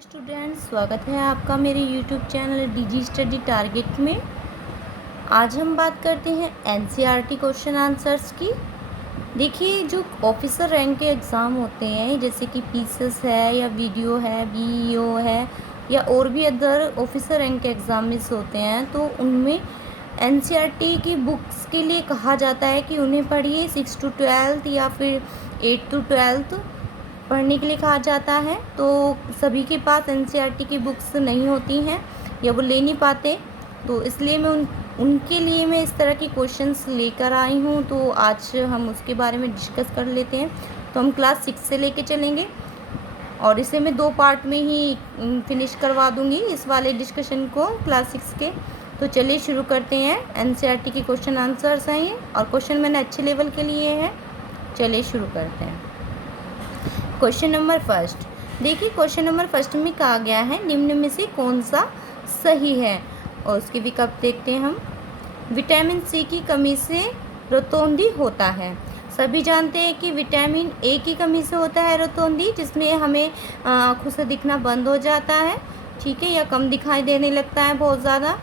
Students, स्वागत है आपका मेरे YouTube channel DG study target में। आज हम बात करते हैं एनसीईआरटी क्वेश्चन आंसर्स की। देखिए, जो ऑफिसर रैंक के एग्ज़ाम होते हैं जैसे कि पीसीएस है या वीडियो है, बीईओ है या और भी अदर ऑफिसर रैंक के एग्ज़ाम्स होते हैं, तो उनमें एनसीईआरटी की बुक्स के लिए कहा जाता है कि उन्हें पढ़िए 6 to 12 या फिर 8 to 12 पढ़ने के लिए कहा जाता है। तो सभी के पास एनसीईआरटी की बुक्स नहीं होती हैं या वो ले नहीं पाते, तो इसलिए मैं उनके लिए मैं इस तरह की क्वेश्चंस लेकर आई हूँ। तो आज हम उसके बारे में डिस्कस कर लेते हैं। तो हम क्लास 6 से लेके चलेंगे और इसे मैं 2 पार्ट में ही फिनिश करवा दूँगी इस वाले डिस्कशन को क्लास 6 के। तो चलिए शुरू करते हैं। एनसीईआरटी के क्वेश्चन आंसर्स हैं ये, और क्वेश्चन मैंने अच्छे लेवल के लिए हैं। चलिए शुरू करते हैं। क्वेश्चन नंबर फर्स्ट, देखिए क्वेश्चन नंबर फर्स्ट में कहा गया है निम्न में से कौन सा सही है, और उसके विकल्प देखते हैं हम। विटामिन सी की कमी से रतौंधी होता है। सभी जानते हैं कि विटामिन ए की कमी से होता है रतौंधी, जिसमें हमें आँखों से दिखना बंद हो जाता है, ठीक है, या कम दिखाई देने लगता है बहुत ज़्यादा।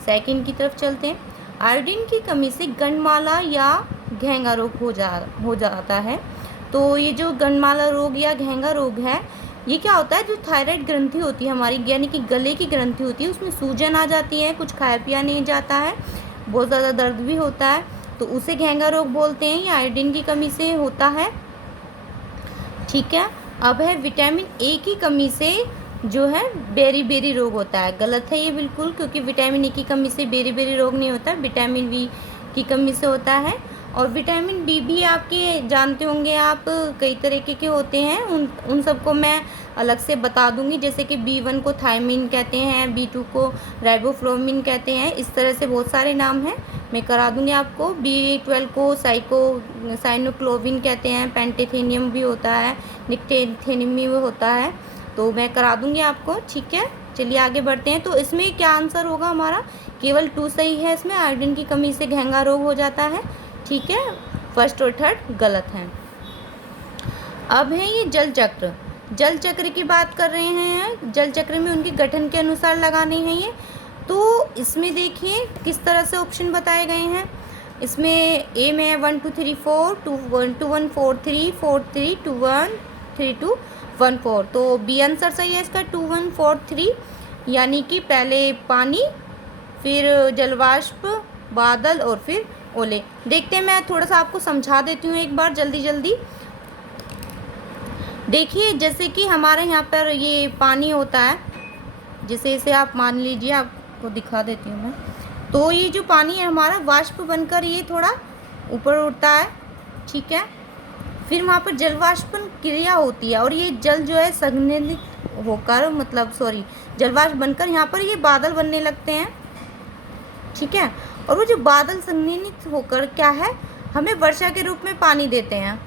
सेकंड की तरफ चलते हैं। आयोडीन की कमी से गंडमाला या घेंगा रोग हो जाता है। तो ये जो गंडमाला रोग या घेंगा रोग है, ये क्या होता है, जो थायराइड ग्रंथि होती है हमारी, यानी कि गले की ग्रंथि होती है, उसमें सूजन आ जाती है, कुछ खाया पिया नहीं जाता है, बहुत ज़्यादा दर्द भी होता है, तो उसे घेंगा रोग बोलते हैं। ये आयोडीन की कमी से होता है, ठीक है। अब है विटामिन ए की कमी से जो है बेरी रोग होता है। गलत है ये बिल्कुल, क्योंकि विटामिन ए की कमी से बेरी रोग नहीं होता, विटामिन बी की कमी से होता है। और विटामिन बी भी आपके जानते होंगे आप, कई तरीके के होते हैं, उन सबको मैं अलग से बता दूंगी। जैसे कि B1 को थायमिन कहते हैं, B2 को राइबोफ्लोविन कहते हैं, इस तरह से बहुत सारे नाम हैं, मैं करा दूंगी आपको। B12 को साइनोक्लोविन कहते हैं, पेंटेथेनियम भी होता है, निकटेथेनियम भी होता है, तो मैं करा दूंगी आपको, ठीक है। चलिए आगे बढ़ते हैं। तो इसमें क्या आंसर होगा हमारा, केवल 2 सही है। इसमें आयोडीन की कमी से घेंगा रोग हो जाता है, ठीक है। फर्स्ट और थर्ड गलत हैं। अब है ये जल चक्र की बात कर रहे हैं। जल चक्र में उनके गठन के अनुसार लगाने हैं ये। तो इसमें देखिए किस तरह से ऑप्शन बताए गए हैं। इसमें ए में 1 2 3 4 2 1 2 1 4 3 4 3 2 1 3 2 1 4, तो बी आंसर सही है इसका 2 1 4 3, यानी कि पहले पानी, फिर जलवाष्प, बादल और फिर ओले। देखते हैं, मैं थोड़ा सा आपको समझा देती हूँ एक बार जल्दी। देखिए, जैसे कि हमारे यहाँ पर ये पानी होता है, जैसे इसे आप मान लीजिए, आपको दिखा देती हूँ मैं। तो ये जो पानी है हमारा वाष्प बनकर ये थोड़ा ऊपर उठता है, ठीक है। फिर वहाँ पर जलवाष्पन क्रिया होती है और ये जल जो है संघनित होकर, जलवाष्प बनकर यहाँ पर ये बादल बनने लगते हैं, ठीक है। और वो जो बादल संघनित होकर क्या है, हमें वर्षा के रूप में पानी देते हैं,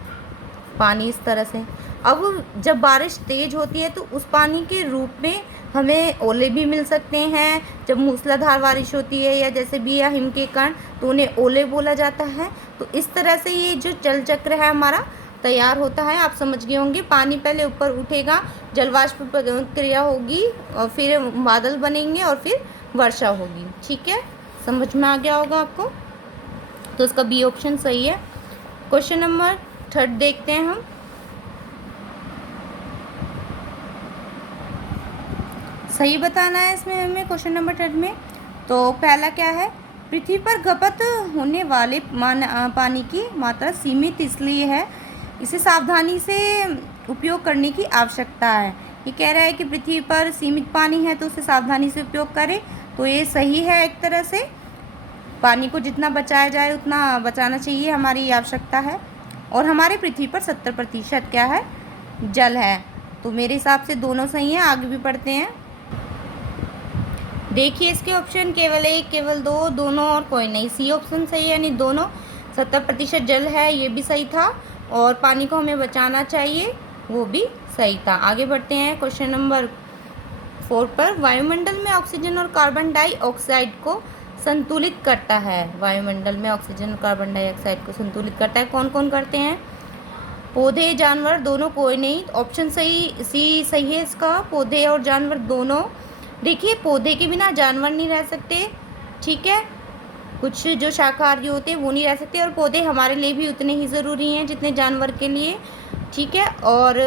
पानी इस तरह से। अब जब बारिश तेज होती है तो उस पानी के रूप में हमें ओले भी मिल सकते हैं। जब मूसलाधार बारिश होती है या जैसे भी या हिम के कण, तो उन्हें ओले बोला जाता है। तो इस तरह से ये जो जल चक्र है हमारा तैयार होता है। आप समझ गए होंगे, पानी पहले ऊपर उठेगा, जलवाष्प क्रिया होगी और फिर बादल बनेंगे और फिर वर्षा होगी, ठीक है। समझ में आ गया होगा आपको, तो इसका बी ऑप्शन सही है। क्वेश्चन नंबर थर्ड देखते हैं हम। सही बताना है इसमें हमें क्वेश्चन नंबर थर्ड में। तो पहला क्या है, पृथ्वी पर खपत होने वाले पानी की मात्रा सीमित इसलिए है, इसे सावधानी से उपयोग करने की आवश्यकता है। ये कह रहा है कि पृथ्वी पर सीमित पानी है तो उसे सावधानी से उपयोग करें, तो ये सही है। एक तरह से पानी को जितना बचाया जाए उतना बचाना चाहिए, हमारी आवश्यकता है। और हमारे पृथ्वी पर 70% क्या है, जल है, तो मेरे हिसाब से दोनों सही हैं। आगे भी पढ़ते हैं। देखिए इसके ऑप्शन केवल 1, केवल 2, दोनों और कोई नहीं। सी ऑप्शन सही है, यानी दोनों 70% जल है, ये भी सही था। और पानी को हमें बचाना चाहिए, वो भी सही था। आगे बढ़ते हैं क्वेश्चन नंबर 4 पर। वायुमंडल में ऑक्सीजन और कार्बन डाइऑक्साइड को संतुलित करता है। वायुमंडल में ऑक्सीजन और कार्बन डाइऑक्साइड को संतुलित करता है, कौन कौन करते हैं। पौधे जानवर दोनों कोई नहीं, ऑप्शन सही सी सही है इसका, पौधे और जानवर दोनों। देखिए पौधे के बिना जानवर नहीं रह सकते, ठीक है, कुछ जो शाकाहारी होते हैं वो नहीं रह सकते, और पौधे हमारे लिए भी उतने ही ज़रूरी हैं जितने जानवर के लिए, ठीक है। और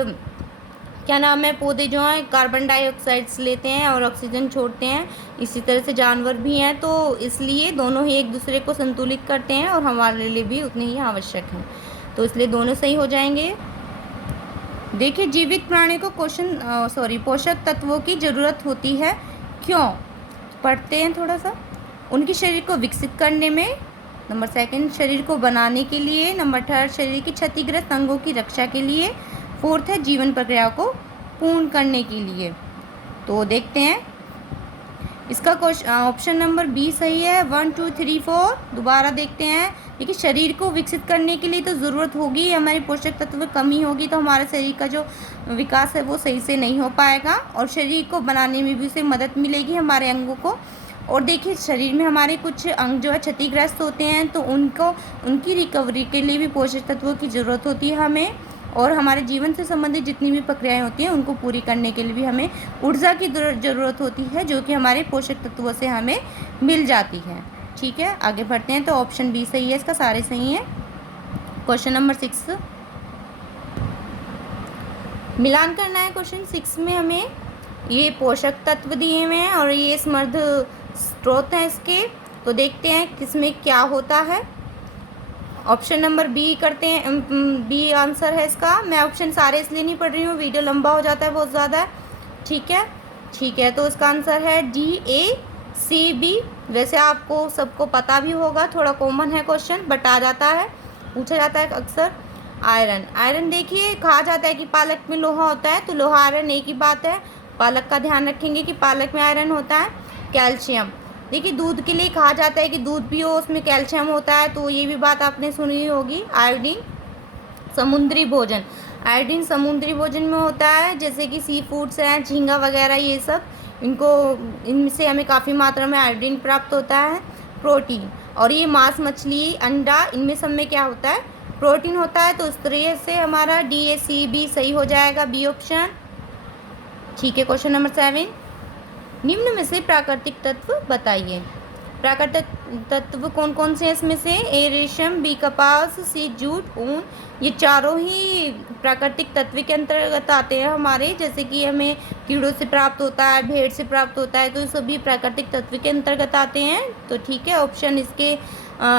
क्या नाम है, पौधे जो हैं कार्बन डाइऑक्साइड्स लेते हैं और ऑक्सीजन छोड़ते हैं, इसी तरह से जानवर भी हैं, तो इसलिए दोनों ही एक दूसरे को संतुलित करते हैं और हमारे लिए भी उतने ही आवश्यक हैं, तो इसलिए दोनों सही हो जाएंगे। देखिए जीवित प्राणी को पोषक तत्वों की ज़रूरत होती है, क्यों? पढ़ते हैं थोड़ा सा। उनके शरीर को विकसित करने में, नंबर सेकंड शरीर को बनाने के लिए, नंबर थर्ड शरीर के क्षतिग्रस्त अंगों की रक्षा के लिए, फोर्थ है जीवन प्रक्रिया को पूर्ण करने के लिए। तो देखते हैं इसका क्वेश्चन, ऑप्शन नंबर बी सही है। 1 2 3 4 दोबारा देखते हैं। देखिए शरीर को विकसित करने के लिए तो ज़रूरत होगी, हमारी पोषक तत्व में कमी होगी तो हमारे शरीर का जो विकास है वो सही से नहीं हो पाएगा, और शरीर को बनाने में भी उसे मदद मिलेगी हमारे अंगों को। और देखिए शरीर में हमारे कुछ अंग जो है क्षतिग्रस्त होते हैं, तो उनकी रिकवरी के लिए भी पोषक तत्वों की ज़रूरत होती है हमें, और हमारे जीवन से संबंधित जितनी भी प्रक्रियाएं होती हैं उनको पूरी करने के लिए भी हमें ऊर्जा की ज़रूरत होती है, जो कि हमारे पोषक तत्वों से हमें मिल जाती है, ठीक है। आगे बढ़ते हैं, तो ऑप्शन बी सही है, इसका सारे सही हैं। क्वेश्चन नंबर 6 मिलान करना है। क्वेश्चन 6 में हमें ये पोषक तत्व दिए हुए हैं और ये समृद्ध स्रोत हैं इसके, तो देखते हैं किसमें क्या होता है। ऑप्शन नंबर बी करते हैं, बी आंसर है इसका। मैं ऑप्शन सारे इसलिए नहीं पढ़ रही हूँ, वीडियो लंबा हो जाता है बहुत ज़्यादा, ठीक है, ठीक है। तो इसका आंसर है DACB। वैसे आपको सबको पता भी होगा, थोड़ा कॉमन है क्वेश्चन, बट आ जाता है, पूछा जाता है अक्सर। आयरन देखिए कहा जाता है कि पालक में लोहा होता है, तो लोहा आयरन एक ही बात है, पालक का ध्यान रखेंगे कि पालक में आयरन होता है। कैल्शियम देखिए दूध के लिए कहा जाता है कि दूध पियो, उसमें कैल्शियम होता है, तो ये भी बात आपने सुनी होगी। आयोडीन समुद्री भोजन, आयोडीन समुद्री भोजन में होता है, जैसे कि सी फूड्स हैं, झींगा वगैरह, ये सब इनसे हमें काफ़ी मात्रा में आयोडीन प्राप्त होता है। प्रोटीन, और ये मांस, मछली, अंडा, इनमें सब में क्या होता है, प्रोटीन होता है, तो इस तरह से हमारा DACB सही हो जाएगा, बी ऑप्शन, ठीक है। क्वेश्चन नंबर 7 निम्न में से प्राकृतिक तत्व बताइए। प्राकृतिक तत्व कौन कौन से हैं इसमें से? ए रेशम, बी कपास, सी जूट, ऊन, ये चारों ही प्राकृतिक तत्व के अंतर्गत आते हैं हमारे, जैसे कि हमें कीड़ों से प्राप्त होता है, भेड़ से प्राप्त होता है, तो ये सभी प्राकृतिक तत्व के अंतर्गत आते हैं, तो ठीक है, ऑप्शन इसके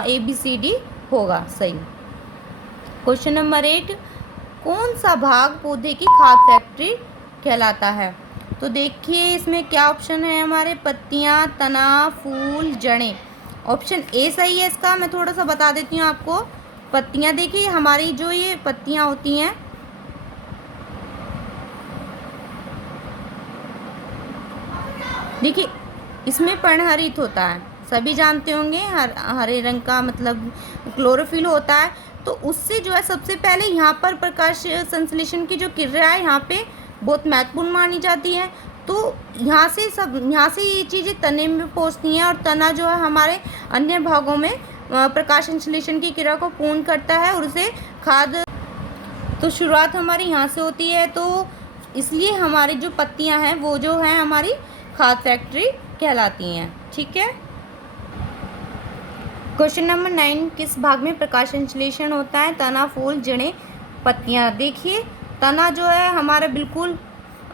ABCD होगा सही। क्वेश्चन नंबर 8 कौन सा भाग पौधे की खाद फैक्ट्री कहलाता है? तो देखिए इसमें क्या ऑप्शन है हमारे, पत्तियां, तना, फूल, जड़ें। ऑप्शन ए सही है इसका, मैं थोड़ा सा बता देती हूँ आपको। पत्तियां देखिए हमारी जो ये पत्तियां होती हैं, देखिए इसमें पर्णहरित होता है, सभी जानते होंगे, हरे रंग का मतलब क्लोरोफिल होता है, तो उससे जो है सबसे पहले यहाँ पर प्रकाश संश्लेषण की जो क्रिया है यहाँ पे बहुत महत्वपूर्ण मानी जाती है, तो यहाँ से ये चीज़ें तने में पहुँचती हैं, और तना जो है हमारे अन्य भागों में प्रकाश संश्लेषण की क्रिया को पूर्ण करता है, और उसे खाद, तो शुरुआत हमारी यहाँ से होती है, तो इसलिए हमारी जो पत्तियाँ हैं वो जो है हमारी खाद फैक्ट्री कहलाती हैं, ठीक है। क्वेश्चन नंबर 9 किस भाग में प्रकाश संश्लेषण होता है? तना, फूल, जड़ें, पत्तियाँ। देखिए तना जो है हमारा बिल्कुल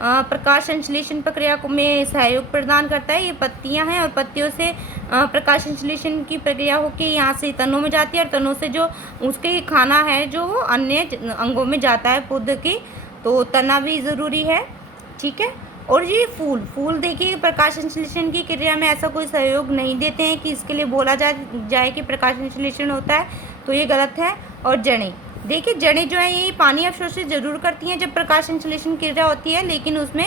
प्रकाश संश्लेषण प्रक्रिया को में सहयोग प्रदान करता है, ये पत्तियां हैं, और पत्तियों से प्रकाश संश्लेषण की प्रक्रिया होकर यहाँ से तनों में जाती है, और तनों से जो उसके खाना है जो वो अन्य अंगों में जाता है पौधे की, तो तना भी ज़रूरी है, ठीक है। और ये फूल देखिए प्रकाश संश्लेषण की क्रिया में ऐसा कोई सहयोग नहीं देते हैं कि इसके लिए बोला जाए कि प्रकाश संश्लेषण होता है, तो ये गलत है। और जड़ें देखिए, जड़ें जो है ये पानी अवशोषित जरूर करती हैं जब प्रकाश संश्लेषण क्रिया होती है, लेकिन उसमें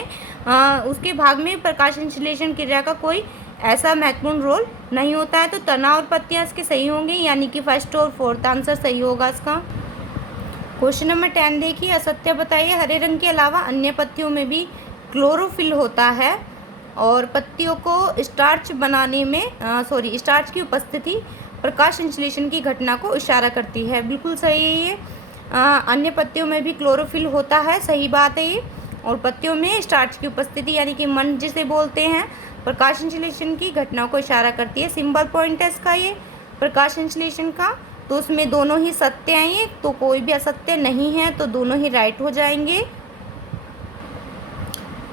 उसके भाग में प्रकाश संश्लेषण क्रिया का कोई ऐसा महत्वपूर्ण रोल नहीं होता है, तो तना और पत्तियाँ इसके सही होंगे, यानी कि फर्स्ट और फोर्थ आंसर सही होगा इसका। क्वेश्चन नंबर 10 देखिए, असत्य बताइए। हरे रंग के अलावा अन्य पत्तियों में भी क्लोरोफिल होता है, और पत्तियों को स्टार्च बनाने में स्टार्च की उपस्थिति प्रकाश संश्लेषण की घटना को इशारा करती है। बिल्कुल सही है ये। अन्य पत्तियों में भी क्लोरोफिल होता है, सही बात है ये। और पत्तियों में स्टार्च की उपस्थिति यानी कि मंड जिसे बोलते हैं, प्रकाश संश्लेषण की घटनाओं को इशारा करती है। सिंबल पॉइंट है इसका ये प्रकाश संश्लेषण का। तो उसमें दोनों ही सत्य हैं ये, तो कोई भी असत्य नहीं है, तो दोनों ही राइट हो जाएंगे।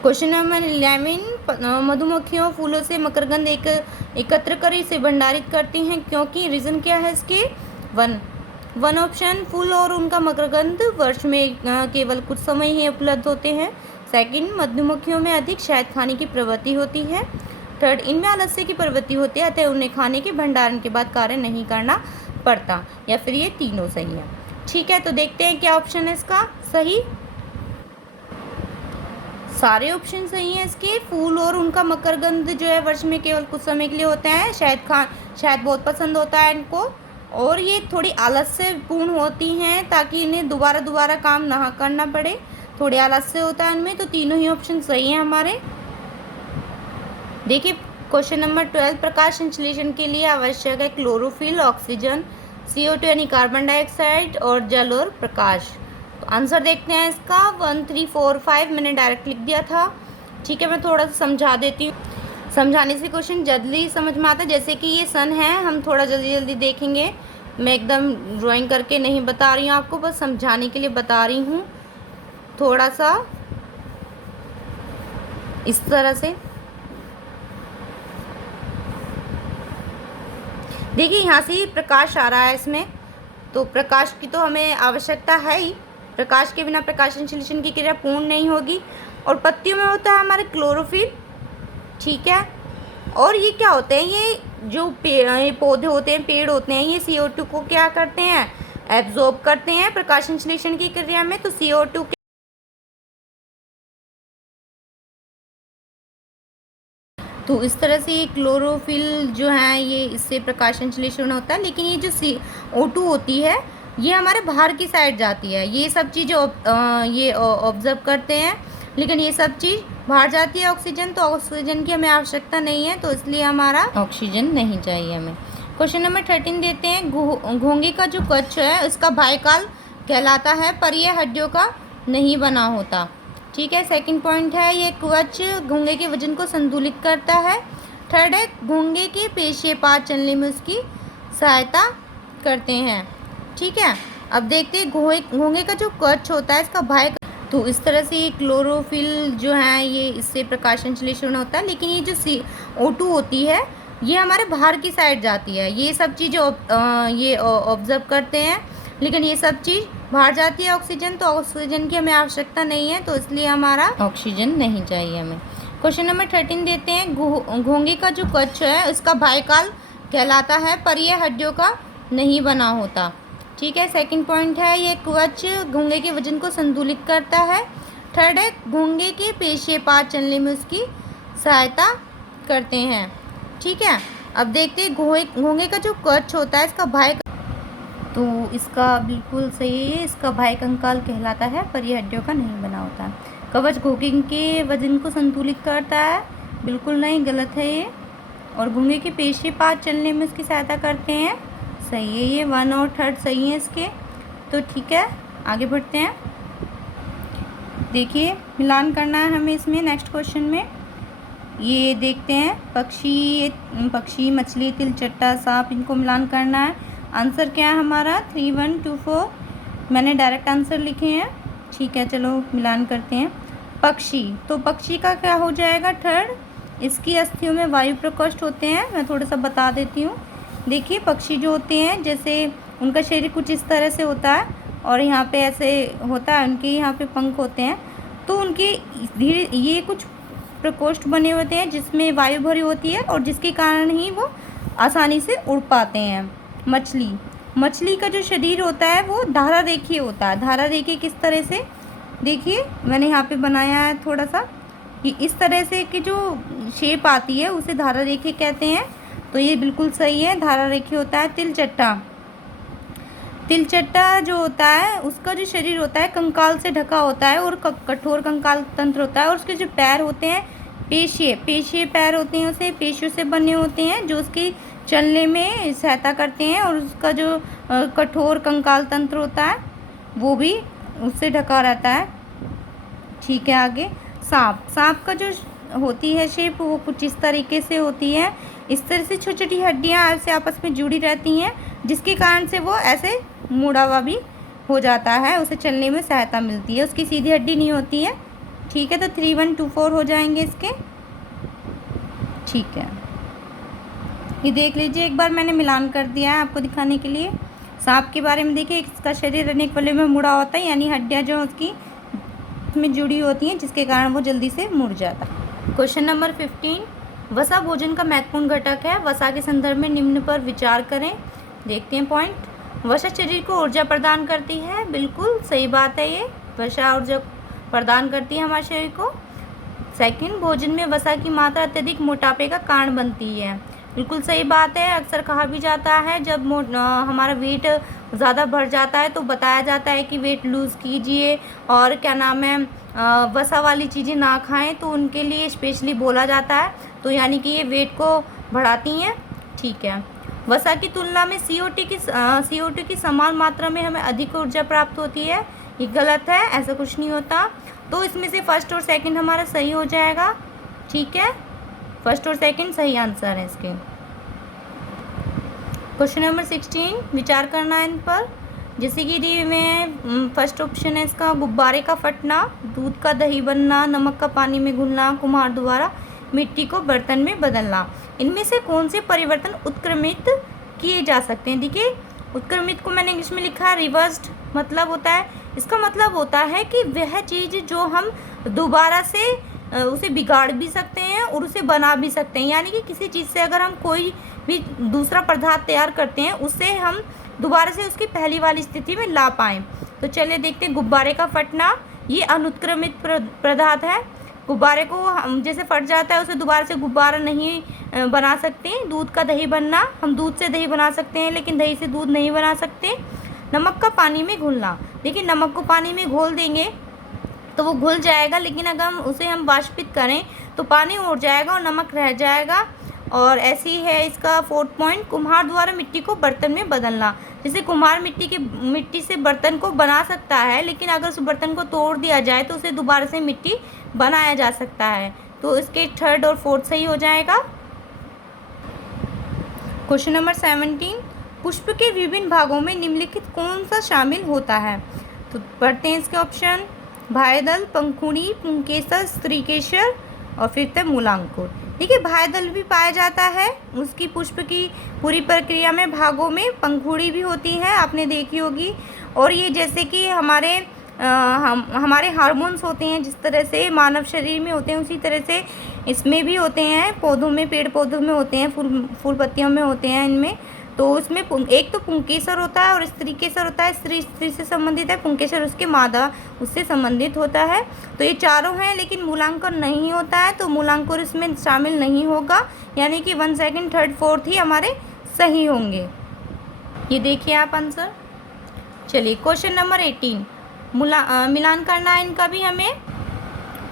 क्वेश्चन नंबर 11, मधुमक्खियों फूलों से मकरंद एकत्र कर इसे भंडारित करती हैं, क्योंकि रीज़न क्या है इसके? वन ऑप्शन, फूल और उनका मकरंद वर्ष में केवल कुछ समय ही उपलब्ध होते हैं। सेकंड, मधुमक्खियों में अधिक शहद खाने की प्रवृत्ति होती है। थर्ड, इनमें आलस्य की प्रवृत्ति होती है, अतः उन्हें खाने के भंडारण के बाद कार्य नहीं करना पड़ता। या फिर ये तीनों सही है। ठीक है, तो देखते हैं क्या ऑप्शन है इसका सही। सारे ऑप्शन सही हैं इसके। फूल और उनका मकरंद जो है वर्ष में केवल कुछ समय के लिए होता है। शहद बहुत पसंद होता है इनको, और ये थोड़ी आलस्यपूर्ण होती हैं ताकि इन्हें दोबारा काम ना करना पड़े, थोड़े आलस्य होता है इनमें। तो तीनों ही ऑप्शन सही हैं हमारे। देखिए क्वेश्चन नंबर 12, प्रकाश संश्लेषण के लिए आवश्यक है क्लोरोफिल, ऑक्सीजन, CO2 यानी कार्बन डाइऑक्साइड और जल और प्रकाश। तो आंसर देखते हैं इसका 1 3 4 5 मैंने डायरेक्ट लिख दिया था। ठीक है, मैं थोड़ा सा समझा देती हूँ, समझाने से क्वेश्चन जल्दी समझ में आता है। जैसे कि ये सन है, हम थोड़ा जल्दी देखेंगे। मैं एकदम ड्राइंग करके नहीं बता रही हूँ आपको, बस समझाने के लिए बता रही हूँ थोड़ा सा इस तरह से। देखिए यहाँ से ही प्रकाश आ रहा है इसमें, तो प्रकाश की तो हमें आवश्यकता है ही। प्रकाश के बिना प्रकाश संश्लेषण की क्रिया पूर्ण नहीं होगी। और पत्तियों में होता है हमारे क्लोरोफिल। ठीक है, और ये क्या होते हैं, ये जो पौधे होते हैं, पेड़ होते हैं, ये CO2 को क्या करते हैं? एब्जॉर्ब करते हैं प्रकाश संश्लेषण की क्रिया में। तो CO2 तो इस तरह से ये क्लोरोफिल जो है ये इससे प्रकाश संश्लेषण होता है। लेकिन ये जो CO2 होती है ये हमारे बाहर की साइड जाती है। ये सब चीज़ें ये ऑब्जर्व करते हैं, लेकिन ये सब चीज़ बाहर जाती है। ऑक्सीजन, तो ऑक्सीजन की हमें आवश्यकता नहीं है, तो इसलिए हमारा ऑक्सीजन नहीं चाहिए हमें। क्वेश्चन नंबर 13 देते हैं, घोंगे का जो कच्छ है उसका बाह्यकाल कहलाता है, पर यह हड्डियों का नहीं बना होता। ठीक है, सेकंड पॉइंट है ये कवच घोंगे के वजन को संतुलित करता है। थर्ड है घोंगे के पेशियाँ पार चलने में उसकी सहायता करते हैं। ठीक है, अब देखते हैं घोंगे का जो कवच होता है इसका बाह्य। तो इस तरह से ये क्लोरोफिल जो है ये इससे प्रकाश संश्लेषण होता है। लेकिन ये जो CO2 होती है ये हमारे बाहर की साइड जाती है। ये सब चीज़ें ये ऑब्जर्व करते हैं, लेकिन ये सब चीज़ बाहर जाती है। ऑक्सीजन, तो ऑक्सीजन की हमें आवश्यकता नहीं है, तो इसलिए हमारा ऑक्सीजन नहीं चाहिए हमें। क्वेश्चन नंबर 13 देते हैं, घोंगे का जो कच्छ है उसका बाह्यकाल कहलाता है, पर यह हड्डियों का नहीं बना होता। ठीक है, सेकंड पॉइंट है ये कवच घोंगे के वजन को संतुलित करता है। थर्ड है घोंगे के पेशियाँ पार चलने में उसकी सहायता करते हैं। ठीक है, अब देखते हैं घोंगे का जो कवच होता है इसका बाह्य। तो इसका बिल्कुल सही है, इसका बाह्य कंकाल कहलाता है, पर यह हड्डियों का नहीं बना होता। कवच घोंगे के वजन को संतुलित करता है, बिल्कुल नहीं, गलत है ये। और घोंगे के पेशियाँ पार चलने में उसकी सहायता करते हैं, सही है ये। 1 और 3 सही है इसके। तो ठीक है, आगे बढ़ते हैं। देखिए मिलान करना है हमें इसमें। नेक्स्ट क्वेश्चन में ये देखते हैं, पक्षी, मछली, तिलचट्टा, सांप, इनको मिलान करना है। आंसर क्या है हमारा? 3 1 2 4। मैंने डायरेक्ट आंसर लिखे हैं। ठीक है, चलो मिलान करते हैं। पक्षी, तो पक्षी का क्या हो जाएगा? थर्ड। इसकी अस्थियों में वायु प्रकोष्ठ होते हैं, मैं थोड़ा सा बता देती हूँ। देखिए पक्षी जो होते हैं, जैसे उनका शरीर कुछ इस तरह से होता है और यहाँ पे ऐसे होता है, उनके यहाँ पे पंख होते हैं, तो उनके धीरे ये कुछ प्रकोष्ठ बने होते हैं जिसमें वायु भरी होती है और जिसके कारण ही वो आसानी से उड़ पाते हैं। मछली का जो शरीर होता है वो धारा रेखीय होता है। धारा रेखीय किस तरह से? देखिए मैंने यहाँ पे बनाया है थोड़ा सा, कि इस तरह से कि जो शेप आती है उसे धारा रेखीय कहते हैं। तो ये बिल्कुल सही है, धारा रेखीय होता है। तिलचट्टा जो होता है उसका जो शरीर होता है कंकाल से ढका होता है और कठोर कंकाल तंत्र होता है, और उसके जो पैर होते हैं पेशिये पैर होते हैं, उसे पेशियों से बने होते हैं जो उसके चलने में सहायता करते हैं, और उसका जो कठोर कंकाल तंत्र होता है वो भी उससे ढका रहता है। ठीक है, आगे सांप का जो होती है शेप वो कुछ इस तरीके से होती है। इस तरह से छोटी छोटी हड्डियाँ ऐसे आपस में जुड़ी रहती हैं, जिसके कारण से वो ऐसे मुड़ा हुआ भी हो जाता है, उसे चलने में सहायता मिलती है। उसकी सीधी हड्डी नहीं होती है। ठीक है, तो 3, 1, 2, 4 हो जाएंगे इसके। ठीक है, ये देख लीजिए, एक बार मैंने मिलान कर दिया है आपको दिखाने के लिए। सांप के बारे में देखिए, इसका शरीर अनेक वलयों में मुड़ा होता है, यानी हड्डियाँ जो उसकी में जुड़ी होती हैं, जिसके कारण वो जल्दी से मुड़ जाता है। क्वेश्चन नंबर 15, वसा भोजन का महत्वपूर्ण घटक है। वसा के संदर्भ में निम्न पर विचार करें। देखते हैं पॉइंट। वसा शरीर को ऊर्जा प्रदान करती है, बिल्कुल सही बात है ये, वसा ऊर्जा प्रदान करती है हमारे शरीर को। सेकंड, भोजन में वसा की मात्रा अत्यधिक मोटापे का कारण बनती है, बिल्कुल सही बात है। अक्सर कहा भी जाता है जब हमारा वेट ज़्यादा बढ़ जाता है तो बताया जाता है कि वेट लूज़ कीजिए और क्या नाम है वसा वाली चीज़ें ना खाएं, तो उनके लिए स्पेशली बोला जाता है, तो यानी कि ये वेट को बढ़ाती हैं। ठीक है, वसा की तुलना में CO2 की समान मात्रा में हमें अधिक ऊर्जा प्राप्त होती है, ये गलत है, ऐसा कुछ नहीं होता। तो इसमें से फर्स्ट और सेकंड हमारा सही हो जाएगा। ठीक है, फर्स्ट और सेकंड सही आंसर है इसके। क्वेश्चन नंबर 16, विचार करना है इन पर। जैसे कि दी में फर्स्ट ऑप्शन है इसका, गुब्बारे का फटना, दूध का दही बनना, नमक का पानी में घुलना, कुम्हार द्वारा मिट्टी को बर्तन में बदलना। इनमें से कौन से परिवर्तन उत्क्रमित किए जा सकते हैं? देखिए, उत्क्रमित को मैंने इंग्लिश में लिखा है रिवर्स्ड, मतलब होता है, इसका मतलब होता है कि वह चीज़ जो हम दोबारा से उसे बिगाड़ भी सकते हैं और उसे बना भी सकते हैं, यानी कि किसी चीज़ से अगर हम कोई भी दूसरा पदार्थ तैयार करते हैं उससे हम दोबारा से उसकी पहली वाली स्थिति में ला पाएँ। तो चलिए देखते हैं, गुब्बारे का फटना ये अनुत्क्रमित पदार्थ है। गुब्बारे को हम जैसे फट जाता है उसे दोबारा से गुब्बारा नहीं बना सकते। दूध का दही बनना, हम दूध से दही बना सकते हैं लेकिन दही से दूध नहीं बना सकते। नमक का पानी में घुलना, देखिए नमक को पानी में घोल देंगे तो वो घुल जाएगा, लेकिन अगर हम उसे वाष्पित करें तो पानी उड़ जाएगा और नमक रह जाएगा। और ऐसी है इसका 4th पॉइंट, कुम्हार द्वारा मिट्टी को बर्तन में बदलना। जैसे कुम्हार मिट्टी से बर्तन को बना सकता है, लेकिन अगर उस बर्तन को तोड़ दिया जाए तो उसे दोबारा से मिट्टी बनाया जा सकता है। तो इसके 3rd और 4th सही हो जाएगा। क्वेश्चन नंबर 17, पुष्प के विभिन्न भागों में निम्नलिखित कौन सा शामिल होता है? तो पढ़ते हैं इसके ऑप्शन, बाह्यदल, पंखुड़ी, पुंकेसर, स्त्रीकेसर और फिर तक मूलांकुर। देखिए, बाह्यदल भी पाया जाता है, उसकी पुष्प की पूरी प्रक्रिया में भागों में पंखुड़ी भी होती है, आपने देखी होगी। और ये जैसे कि हमारे हार्मोन्स होते हैं, जिस तरह से मानव शरीर में होते हैं उसी तरह से इसमें भी होते हैं, पौधों में, पेड़ पौधों में होते हैं, फूल पत्तियों में होते हैं इनमें। तो उसमें एक तो पुंकेसर होता है और स्त्रीकेसर होता है। स्त्री से संबंधित है, पुंकेसर उसके मादा उससे संबंधित होता है। तो ये चारों हैं, लेकिन मूलांकुर नहीं होता है, तो मूलांकुर इसमें शामिल नहीं होगा, यानी कि 1, 2, 3, 4 ही हमारे सही होंगे। ये देखिए आप आंसर। चलिए क्वेश्चन नंबर 18, मिलान करना है इनका भी हमें।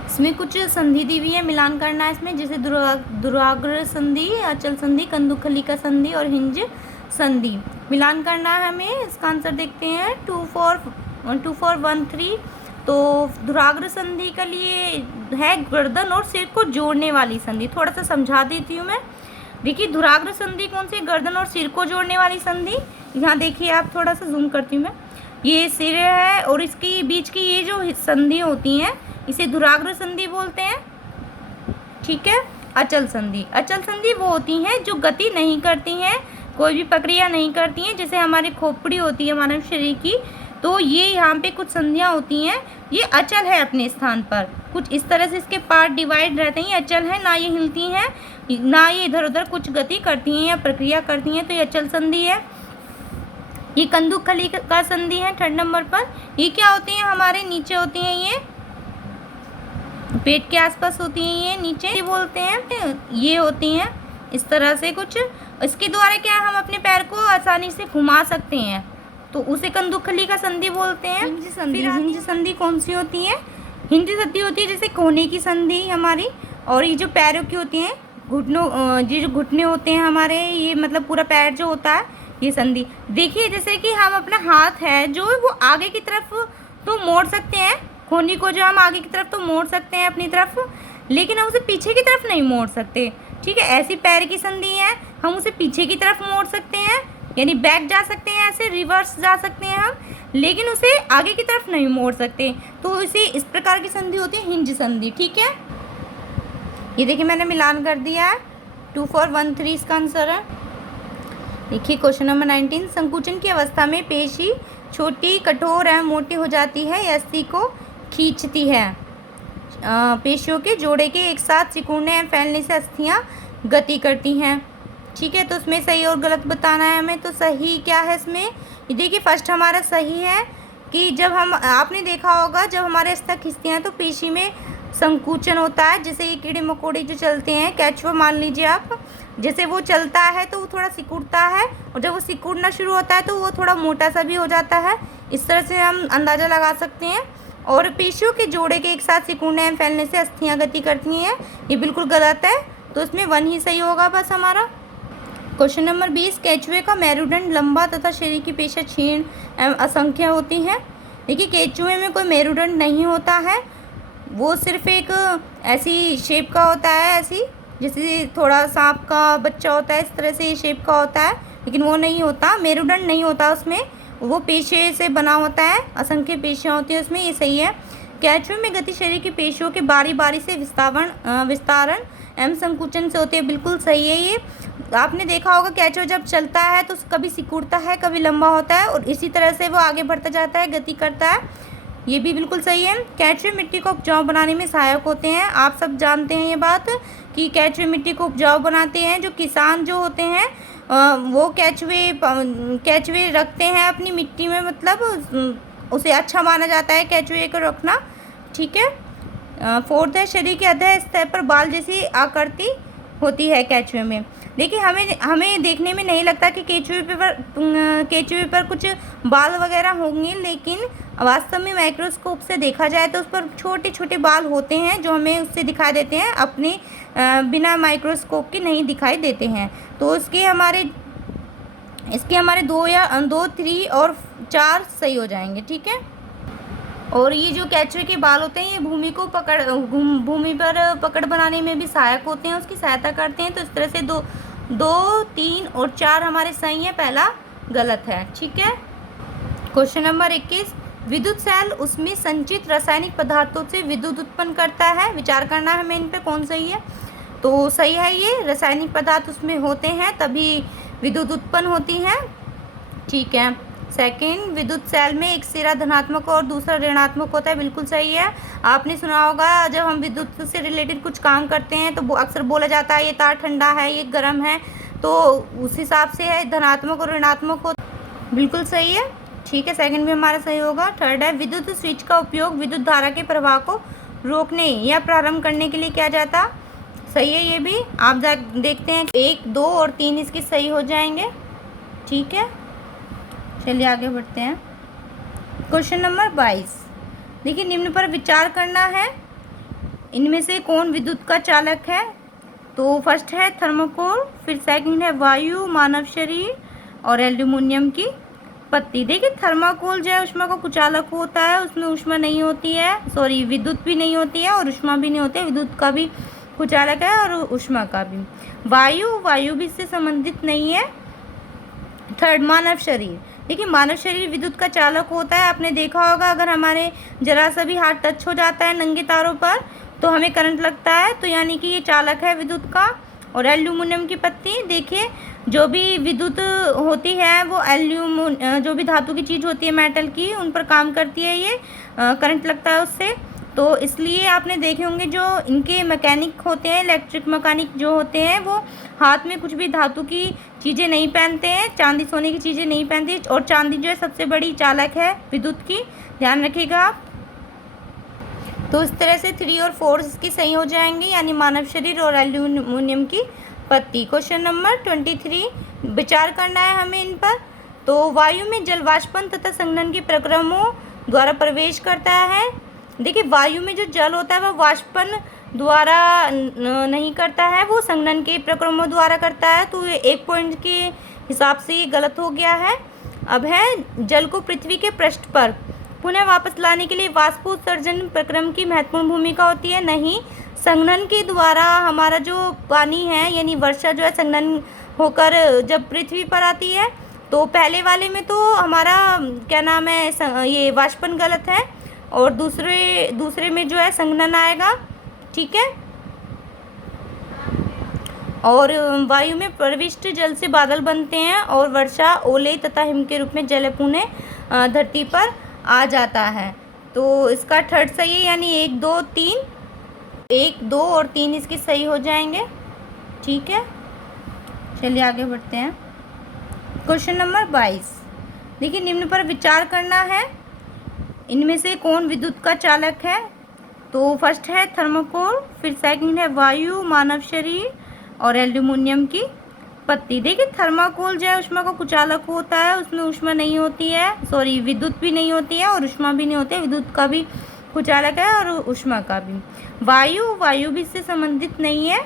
इसमें कुछ संधि दी हुई है, मिलान करना है इसमें, जैसे दुराग्र संधि, अचल संधि, कंदुकलिका संधि और हिंज संधि। मिलान करना है हमें, इसका आंसर देखते हैं 2, 4, 1, 3। तो दुराग्र संधि के लिए है गर्दन और सिर को जोड़ने वाली संधि। थोड़ा सा समझा देती हूँ मैं। देखिए, दुराग्र संधि कौन सी? गर्दन और सिर को जोड़ने वाली संधि। यहाँ देखिए आप, थोड़ा सा जूम करती हूँ मैं, ये सिर है और इसकी बीच की ये जो संधि होती हैं इसे दुराग्र संधि बोलते हैं। ठीक है, अचल संधि वो होती हैं जो गति नहीं करती हैं, कोई भी प्रक्रिया नहीं करती हैं, जैसे हमारी खोपड़ी होती है मानव शरीर की, तो ये यहाँ पे कुछ संधियाँ होती हैं, ये अचल है अपने स्थान पर। कुछ इस तरह से इसके पार्ट डिवाइड रहते हैं, अचल है, ना ये हिलती हैं ना ये इधर उधर कुछ गति करती हैं या प्रक्रिया करती हैं, तो ये अचल संधि है। ये कंदुकलिका संधि है 3rd नंबर पर। ये क्या होती हैं? हमारे नीचे होती हैं, ये पेट के आसपास होती हैं, ये नीचे बोलते हैं, ये होती हैं इस तरह से कुछ। इसके द्वारा क्या हम अपने पैर को आसानी से घुमा सकते हैं, तो उसे कंदुकलिका संधि बोलते हैं। हिंज संधि कौन सी होती है? हिंज संधि होती है जैसे कोहनी की संधि हमारी, और ये जो पैरों की होती हैं, घुटनों, ये जो घुटने होते हैं हमारे, ये मतलब पूरा पैर जो होता है, ये संधि। देखिए जैसे कि हम अपना हाथ है जो वो आगे की तरफ तो मोड़ सकते हैं, खोनी को जो हम आगे की तरफ तो मोड़ सकते हैं अपनी तरफ, लेकिन हम उसे पीछे की तरफ नहीं मोड़ सकते। ठीक है, ऐसी पैर की संधि है, हम उसे पीछे की तरफ मोड़ सकते हैं, यानी बैक जा सकते हैं, ऐसे रिवर्स जा सकते हैं हम, लेकिन उसे आगे की तरफ नहीं मोड़ सकते। तो इसे इस प्रकार की संधि होती है हिंज संधि। ठीक है, ये देखिए मैंने मिलान कर दिया है, 2 4 1 3 इसका आंसर है। देखिए क्वेश्चन नंबर 19, संकुचन की अवस्था में पेशी छोटी, कठोर एवं मोटी हो जाती है, यह अस्थि को खींचती है। पेशियों के जोड़े के एक साथ सिकुड़ने एवं फैलने से अस्थियां गति करती हैं। ठीक है, तो उसमें सही और गलत बताना है हमें। तो सही क्या है इसमें, ये देखिए फर्स्ट हमारा सही है कि जब हम, आपने देखा होगा जब हमारे अस्थियां खींचती हैं तो पेशी में संकुचन होता है। जैसे ये कीड़े मकोड़े जो चलते हैं, केचुआ मान लीजिए आप, जैसे वो चलता है तो वो थोड़ा सिकुड़ता है, और जब वो सिकुड़ना शुरू होता है तो वो थोड़ा मोटा सा भी हो जाता है। इस तरह से हम अंदाज़ा लगा सकते हैं। और पेशियों के जोड़े के एक साथ सिकुड़ने एवं फैलने से अस्थियां गति करती हैं, ये बिल्कुल गलत है। तो इसमें 1 ही सही होगा बस हमारा। क्वेश्चन नंबर 20, केचुए का मेरुदंड लंबा तथा शरीर की पेशियां क्षीण एवं असंख्य होती हैं। देखिए केचुए में कोई मेरुदंड नहीं होता है, वो सिर्फ एक ऐसी शेप का होता है, ऐसी जैसे थोड़ा सांप का बच्चा होता है इस तरह से ये शेप का होता है, लेकिन वो नहीं होता, मेरुदंड नहीं होता उसमें, वो पेशियों से बना होता है, असंख्य पेशियाँ होती हैं उसमें, ये सही है। केचुए में गति शरीर की पेशियों के बारी बारी से विस्तारण एवं संकुचन से होती है, बिल्कुल सही है ये। आपने देखा होगा केचुआ जब चलता है तो कभी सिकुड़ता है, कभी लंबा होता है, और इसी तरह से वो आगे बढ़ता जाता है, गति करता है, ये भी बिल्कुल सही है। केचुए मिट्टी को उपजाऊ बनाने में सहायक होते हैं। आप सब जानते हैं ये बात कि केचुए मिट्टी को उपजाऊ बनाते हैं। जो किसान जो होते हैं वो केचुए रखते हैं अपनी मिट्टी में, मतलब उसे अच्छा माना जाता है केचुए को रखना। ठीक है, 4th है, शरीर के अधः स्तर पर बाल जैसी आकृति होती है केचुए में। देखिए हमें देखने में नहीं लगता कि केचुए पर कुछ बाल वगैरह होंगे, लेकिन वास्तव में माइक्रोस्कोप से देखा जाए तो उस पर छोटे छोटे बाल होते हैं जो हमें उससे दिखाई देते हैं, अपने बिना माइक्रोस्कोप के नहीं दिखाई देते हैं। तो इसके हमारे 2, 3 और 4 सही हो जाएंगे। ठीक है, और ये जो केचुए के बाल होते हैं ये भूमि पर पकड़ बनाने में भी सहायक होते हैं, उसकी सहायता करते हैं। तो इस तरह से 2, 3 और 4 हमारे सही है, पहला गलत है। ठीक है, क्वेश्चन नंबर 21, विद्युत सेल उसमें संचित रासायनिक पदार्थों से विद्युत उत्पन्न करता है। विचार करना है हमें इन पे कौन सही है। तो सही है, ये रासायनिक पदार्थ उसमें होते हैं तभी विद्युत उत्पन्न होती है। ठीक है, सेकंड, विद्युत सेल में एक सिरा धनात्मक और दूसरा ऋणात्मक होता है, बिल्कुल सही है। आपने सुना होगा जब हम विद्युत से रिलेटेड कुछ काम करते हैं तो अक्सर बोला जाता है ये तार ठंडा है, ये गर्म है, तो उस हिसाब से है धनात्मक और ऋणात्मक हो, बिल्कुल सही है। ठीक है, सेकंड भी हमारा सही होगा। थर्ड है, विद्युत स्विच का उपयोग विद्युत धारा के प्रवाह को रोकने या प्रारंभ करने के लिए किया जाता, सही है ये भी। आप देखते हैं 1, 2 और 3 इसके सही हो जाएंगे। ठीक है, चलिए आगे बढ़ते हैं। क्वेश्चन नंबर 22, देखिए निम्न पर विचार करना है, इनमें से कौन विद्युत का चालक है। तो फर्स्ट है थर्मोकोल, फिर सेकंड है वायु, मानव शरीर और एल्यूमिनियम की पत्ती। देखिए थर्माकोल जो है ऊष्मा का कुचालक होता है, उसमें ऊष्मा नहीं होती है, सॉरी विद्युत भी नहीं होती है और ऊष्मा भी नहीं होती है, विद्युत का भी कुचालक है और ऊष्मा का भी। वायु भी इससे संबंधित नहीं है। थर्ड, मानव शरीर, देखिए मानव शरीर विद्युत का चालक होता है। आपने देखा होगा अगर हमारे जरा सा भी हाथ टच हो जाता है नंगे तारों पर तो हमें करंट लगता है, तो यानी कि ये चालक है विद्युत का। और एल्यूमिनियम की पत्ती, देखिए जो भी विद्युत होती है वो जो भी धातु की चीज़ होती है मेटल की, उन पर काम करती है, ये करंट लगता है उससे। तो इसलिए आपने देखे होंगे जो इनके मैकेनिक होते हैं, इलेक्ट्रिक मैकेनिक जो होते हैं, वो हाथ में कुछ भी धातु की चीज़ें नहीं पहनते हैं, चांदी सोने की चीज़ें नहीं पहनते। और चांदी जो है सबसे बड़ी चालक है विद्युत की, ध्यान रखिएगा आप। तो इस तरह से 3 और 4 इसकी सही हो जाएंगे, यानी मानव शरीर और एल्यूमिनियम की पत्ती। क्वेश्चन नंबर 23, विचार करना है हमें इन पर। तो वायु में जल वाष्पन तथा संघनन के प्रक्रमों द्वारा प्रवेश करता है। देखिए वायु में जो जल होता है वह वाष्पन द्वारा नहीं करता है, वो संघनन के प्रक्रमों द्वारा करता है। तो ये 1 पॉइंट के हिसाब से ये गलत हो गया है। अब है जल को पृथ्वी के पृष्ठ पर पुनः वापस लाने के लिए वाष्पोत्सर्जन प्रक्रम की महत्वपूर्ण भूमिका होती है। नहीं, संघनन के द्वारा हमारा जो पानी है यानी वर्षा जो है संघनन होकर जब पृथ्वी पर आती है तो पहले वाले में तो हमारा क्या नाम है ये वाष्पन गलत है और दूसरे में जो है संघनन आएगा। ठीक है। और वायु में प्रविष्ट जल से बादल बनते हैं और वर्षा, ओले तथा हिम के रूप में जल पुनः धरती पर आ जाता है। तो इसका थर्ड सही है, यानी 1, 2, 3, 1, 2 और 3 इसके सही हो जाएंगे। ठीक है, चलिए आगे बढ़ते हैं। Question number 22। देखिए, निम्न पर विचार करना है, इनमें से कौन विद्युत का चालक है। तो फर्स्ट है थर्मोकोल, फिर सेकंड है वायु, मानव शरीर और एल्यूमिनियम की पत्ती। देखिए, थर्माकोल जो है ऊष्मा का कुचालक होता है, उसमें ऊष्मा नहीं होती है, सॉरी विद्युत भी नहीं होती है और ऊष्मा भी नहीं होती है, विद्युत का भी कुचालक है और ऊष्मा का भी। वायु भी इससे संबंधित नहीं है।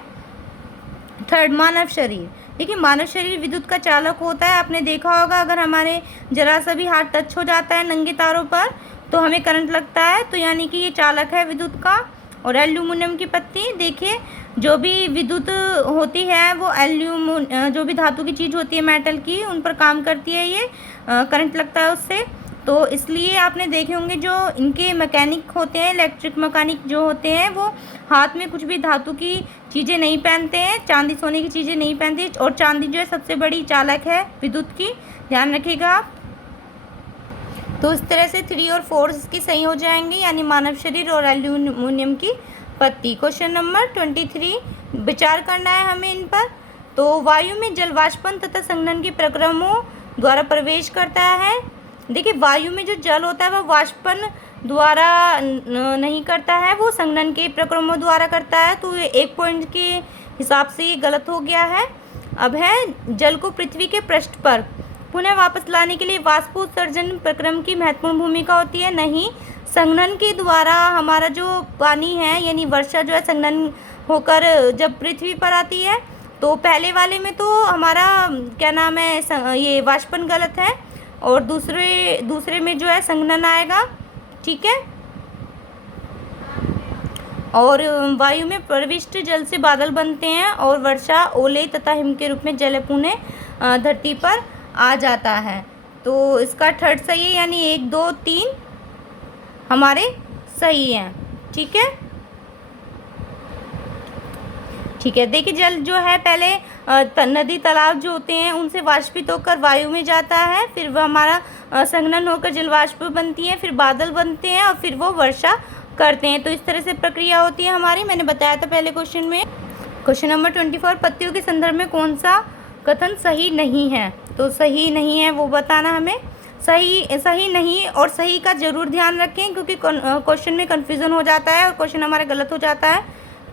थर्ड मानव शरीर। देखिए, मानव शरीर विद्युत का चालक होता है। आपने देखा होगा, अगर हमारे जरा सा भी हाथ टच हो जाता है नंगे तारों पर तो हमें करंट लगता है, तो यानी कि ये चालक है विद्युत का। और एल्यूमिनियम की पत्ती, देखिए जो भी विद्युत होती है वो जो भी धातु की चीज़ होती है मेटल की, उन पर काम करती है, ये करंट लगता है उससे। तो इसलिए आपने देखे होंगे जो इनके मैकेनिक होते हैं, इलेक्ट्रिक मैकेनिक जो होते हैं, वो हाथ में कुछ भी धातु की चीज़ें नहीं पहनते हैं, चांदी सोने की चीज़ें नहीं पहनते। और चांदी जो है सबसे बड़ी चालक है विद्युत की, ध्यान रखिएगा आप। तो इस तरह से 3 और 4 इसकी सही हो जाएंगे, यानी मानव शरीर और एल्यूमिनियम की पत्ती। क्वेश्चन नंबर 23, विचार करना है हमें इन पर। तो वायु में जल वाष्पन तथा संघनन के प्रक्रमों द्वारा प्रवेश करता है। देखिए, वायु में जो जल होता है वह वाष्पन द्वारा नहीं करता है, वो संघनन के प्रक्रमों द्वारा करता है। तो ये 1 पॉइंट के हिसाब से ये गलत हो गया है। अब है जल को पृथ्वी के पृष्ठ पर पुनः वापस लाने के लिए वाष्पोत्सर्जन प्रक्रम की महत्वपूर्ण भूमिका होती है। नहीं, संघनन के द्वारा हमारा जो पानी है यानी वर्षा जो है संघनन होकर जब पृथ्वी पर आती है तो पहले वाले में तो हमारा क्या नाम है ये वाष्पन गलत है और दूसरे में जो है संघनन आएगा। ठीक है। और वायु में प्रविष्ट जल से बादल बनते हैं और वर्षा, ओले तथा हिम के रूप में जल पुनः धरती पर आ जाता है। तो इसका थर्ड सही है, यानी 1, 2, 3 हमारे सही हैं। ठीक है। ठीक है, देखिए जल जो है पहले नदी तालाब जो होते हैं उनसे वाष्पित होकर वायु में जाता है, फिर वह हमारा संघनन होकर जल वाष्प बनती है, फिर बादल बनते हैं और फिर वो वर्षा करते हैं। तो इस तरह से प्रक्रिया होती है हमारी, मैंने बताया था पहले क्वेश्चन में। क्वेश्चन नंबर 24, पत्तियों के संदर्भ में कौन सा कथन सही नहीं है। तो सही नहीं है वो बताना हमें। सही नहीं और सही का जरूर ध्यान रखें, क्योंकि क्वेश्चन में कन्फ्यूज़न हो जाता है और क्वेश्चन हमारा गलत हो जाता है।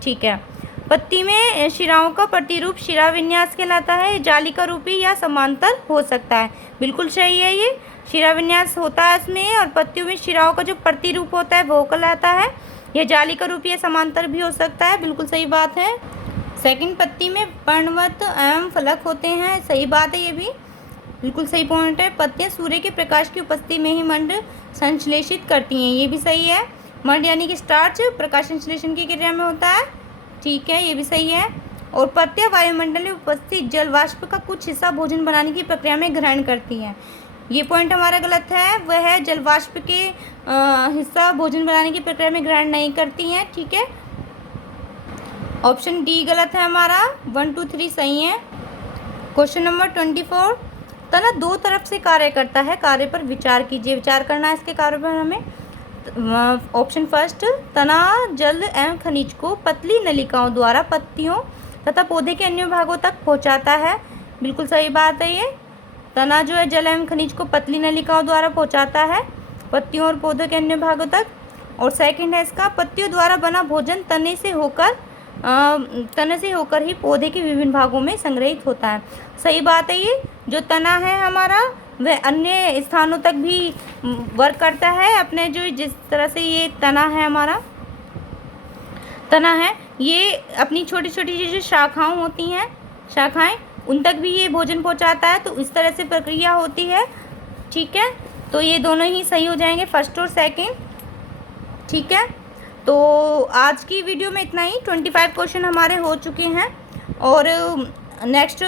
ठीक है। पत्ती में शिराओं का प्रतिरूप शिरा विन्यास कहलाता है। जालिका रूपी या समांतर हो सकता है। बिल्कुल सही है, ये शिरा विन्यास होता है इसमें। और पत्तियों में शिराओं का जो प्रतिरूप होता है वो कहलाता है। यह जालिका रूपी या समांतर भी हो सकता है, बिल्कुल सही बात है। सेकंड, पत्ती में पर्णवत एवं फलक होते हैं, सही बात है, ये भी बिल्कुल सही पॉइंट है। पत्तियां सूर्य के प्रकाश की उपस्थिति में ही मंड संश्लेषित करती हैं, ये भी सही है। मंड यानी कि स्टार्च प्रकाश संश्लेषण की क्रिया में होता है। ठीक है, ये भी सही है। और पत्तियां वायुमंडल में उपस्थित जल वाष्प का कुछ हिस्सा भोजन बनाने की प्रक्रिया में ग्रहण करती हैं, ये पॉइंट हमारा गलत है। वह है जल वाष्प के हिस्सा भोजन बनाने की प्रक्रिया में ग्रहण नहीं करती हैं। ठीक है, ऑप्शन डी गलत है हमारा। 1, 2, 3 सही है। क्वेश्चन नंबर 24, तना 2 तरफ से कार्य करता है, कार्य पर विचार कीजिए। विचार करना है इसके कार्य पर हमें। ऑप्शन फर्स्ट, तना जल एवं खनिज को पतली नलिकाओं द्वारा पत्तियों तथा पौधे के अन्य भागों तक पहुंचाता है, बिल्कुल सही बात है। ये तना जो है जल एवं खनिज को पतली नलिकाओं द्वारा पहुंचाता है पत्तियों और पौधों के अन्य भागों तक। और सेकंड है इसका, पत्तियों द्वारा बना भोजन तने से होकर ही पौधे के विभिन्न भागों में संग्रहित होता है, सही बात है। ये जो तना है हमारा वह अन्य स्थानों तक भी वर्क करता है अपने, जो जिस तरह से ये तना है हमारा, तना है ये अपनी छोटी छोटी जो शाखाएं होती हैं, शाखाएं उन तक भी ये भोजन पहुंचाता है। तो इस तरह से प्रक्रिया होती है, ठीक है। तो ये दोनों ही सही हो जाएंगे, फर्स्ट और सेकंड, ठीक है। तो आज की वीडियो में इतना ही, 25 क्वेश्चन हमारे हो चुके हैं और नेक्स्ट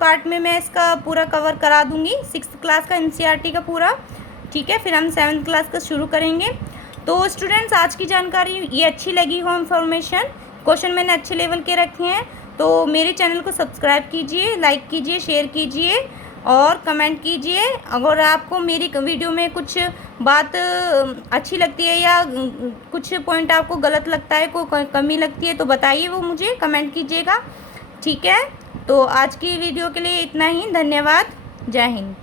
पार्ट में मैं इसका पूरा कवर करा दूंगी, 6th क्लास का एनसीईआरटी का पूरा, ठीक है। फिर हम 7th क्लास का शुरू करेंगे। तो स्टूडेंट्स, आज की जानकारी ये अच्छी लगी हो, इन्फॉर्मेशन, क्वेश्चन मैंने अच्छे लेवल के रखे हैं, तो मेरे चैनल को सब्सक्राइब कीजिए, लाइक कीजिए, शेयर कीजिए और कमेंट कीजिए। अगर आपको मेरी वीडियो में कुछ बात अच्छी लगती है या कुछ पॉइंट आपको गलत लगता है, कोई कमी लगती है, तो बताइए, वो मुझे कमेंट कीजिएगा, ठीक है। तो आज की वीडियो के लिए इतना ही, धन्यवाद, जय हिंद।